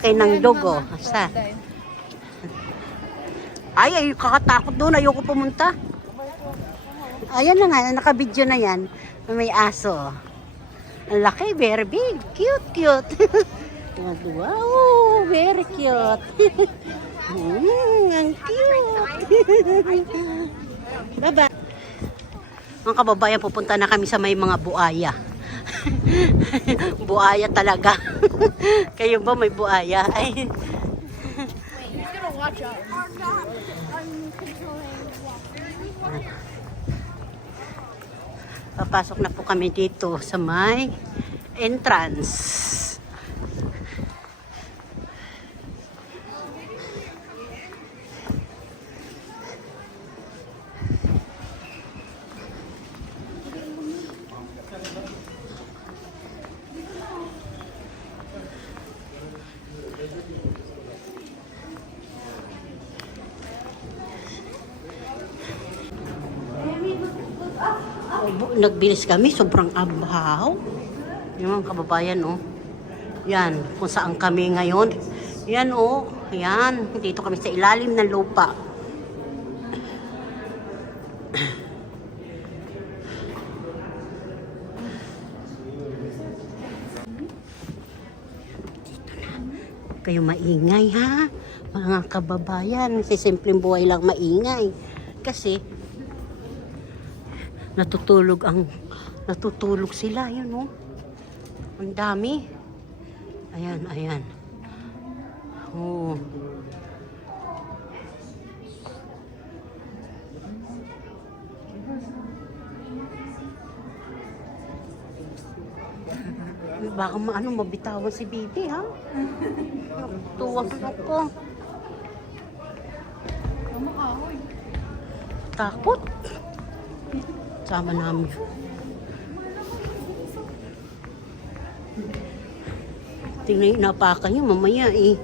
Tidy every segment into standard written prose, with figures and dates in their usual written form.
laki ng dugo. Asa? Ay, kakatakot doon. Ayoko pumunta. Ayan na nga, nakabidyo na yan. May aso. Ang laki, very big. Cute, cute. Wow, very cute. Ang cute. Bye-bye. Mga kababayan, pupunta na kami sa may mga buaya. Buaya talaga. Kayo ba may buaya? Ay. Papasok na po kami dito sa may entrance. Nagbilis kami, sobrang abahaw. Yung mga kababayan, oh. Yan, kung saan kami ngayon. Yan, oh. Yan, dito kami sa ilalim ng lupa. Dito na. Kayo maingay, ha? Mga kababayan, si simpleng buhay lang maingay. Kasi natutulog sila, yun, oh. Ang dami. Ayan, ayan. Oh. Baka mabitawan si Bibi, ha? Tuwag ako. Takot. Sama namin. Tingnan yung napakan nyo mamaya eh.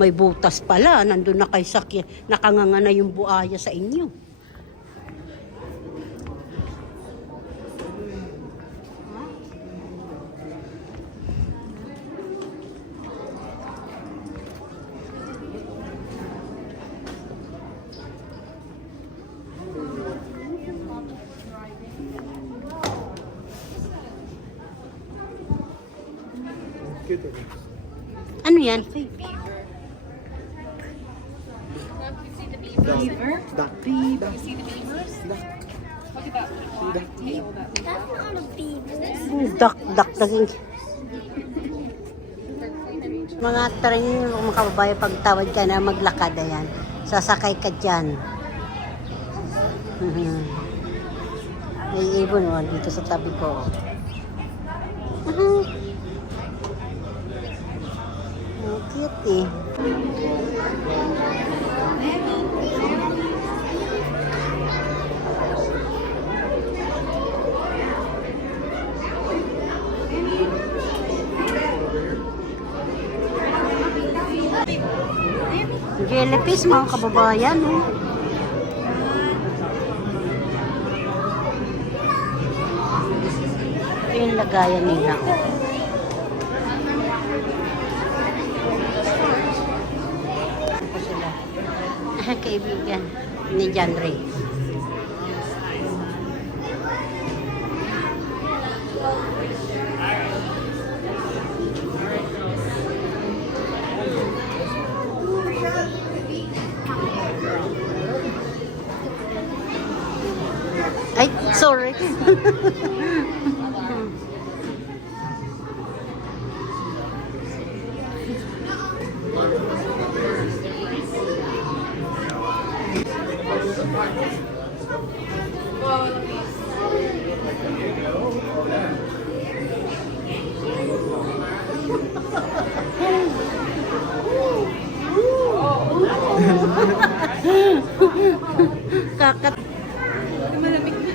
May butas pala. Nandun na kay sakya. Nakanganga na yung buaya sa inyo. Ano yan? Beaver? Duck. You see the beavers? Look at that wide tail that they That's have. not a beaver. Duck. Mga train, mga kababayan, pagtawad ka na maglakad, ayan. Sasakay ka dyan. May ibon, oh, dito sa tabi ko. Ang cute eh. Jellyfish, mga kababayan, oh. Yung lagayan nila, oh. Kaibigan ni John Ray. Ay, sorry. Kakat. Malamig na.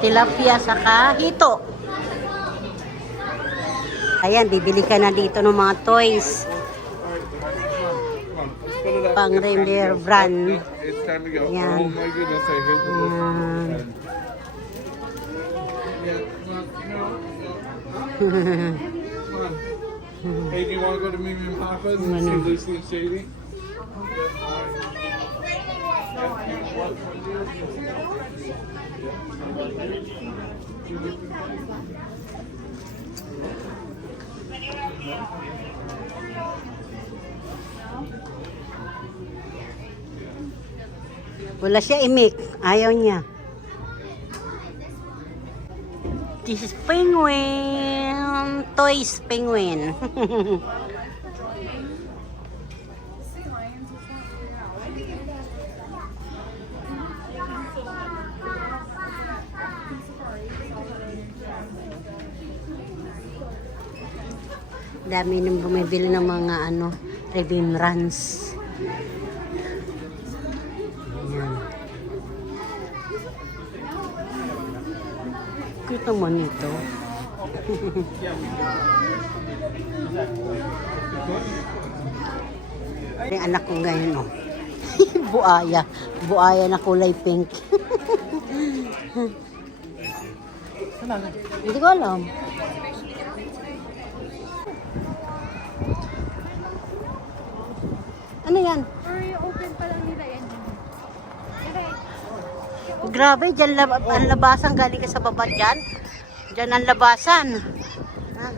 Tilapia saka hito. Ayan, bibili ka na dito ng mga toys. pang reindeer brand. It's time to go. Yeah. Oh my goodness, I hate the Yeah, come on. Hey, do you want to go to Mimi and Papa's and see Lucy and Shady? Wala siya imik. Ayaw niya. This is penguin. Toys penguin. Sea lions or something. Dami nang bumibili ng mga remembrance. Ayan. Kita mo nito. Yung anak ko ngayon, oh. Buaya. Buaya na kulay pink. Hindi ko alam. Ano yan? Or open pa lang nila yan. Grabe, dyan ang labasan. Galing ka sa baba dyan. Dyan ang labasan. Ah.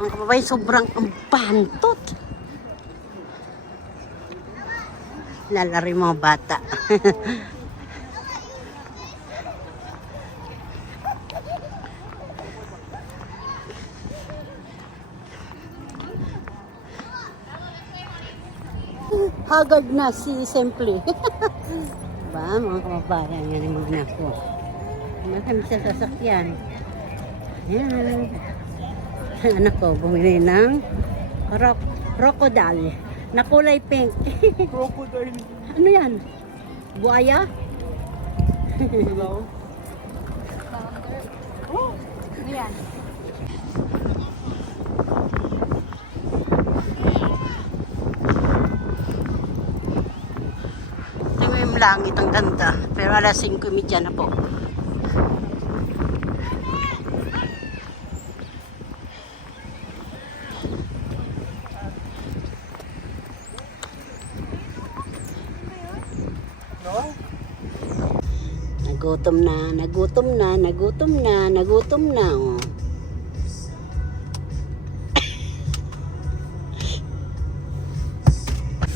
Mga kababay, sobrang ampantot. Lalari mga bata. Haggard na si Simply. Ba, mga kababayan, yan yung magna ko. Marami sa sasakyan. Ayan. Anak ko, bumili ng crocodile na kulay pink. Crocodile. Ano yan? Buaya? Hello? Oh, ano yan? Ito yung langit, ang ganda. Pero alas 5:30 na po. Nagutom na, nagutom na, nagutom na, nagutom na. Oh.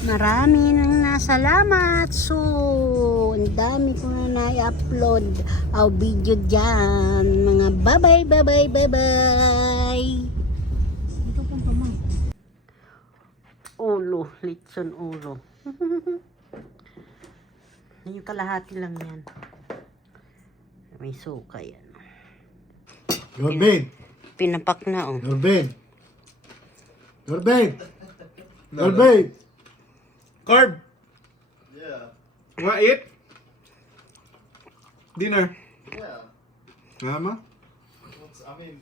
Marami nang nasalamat. So, ang dami ko na na-upload ang video dyan. Mga bye-bye, bye-bye, bye-bye. Ito pang pamang. Ulo, litson ulo. Yung kalahati lang yan. May suka yan. Norbin! Pinapak na, oh. Norbin! Norbin! Norbin! Carb! Yeah. Want to eat? Dinner? Yeah. Mama? I mean,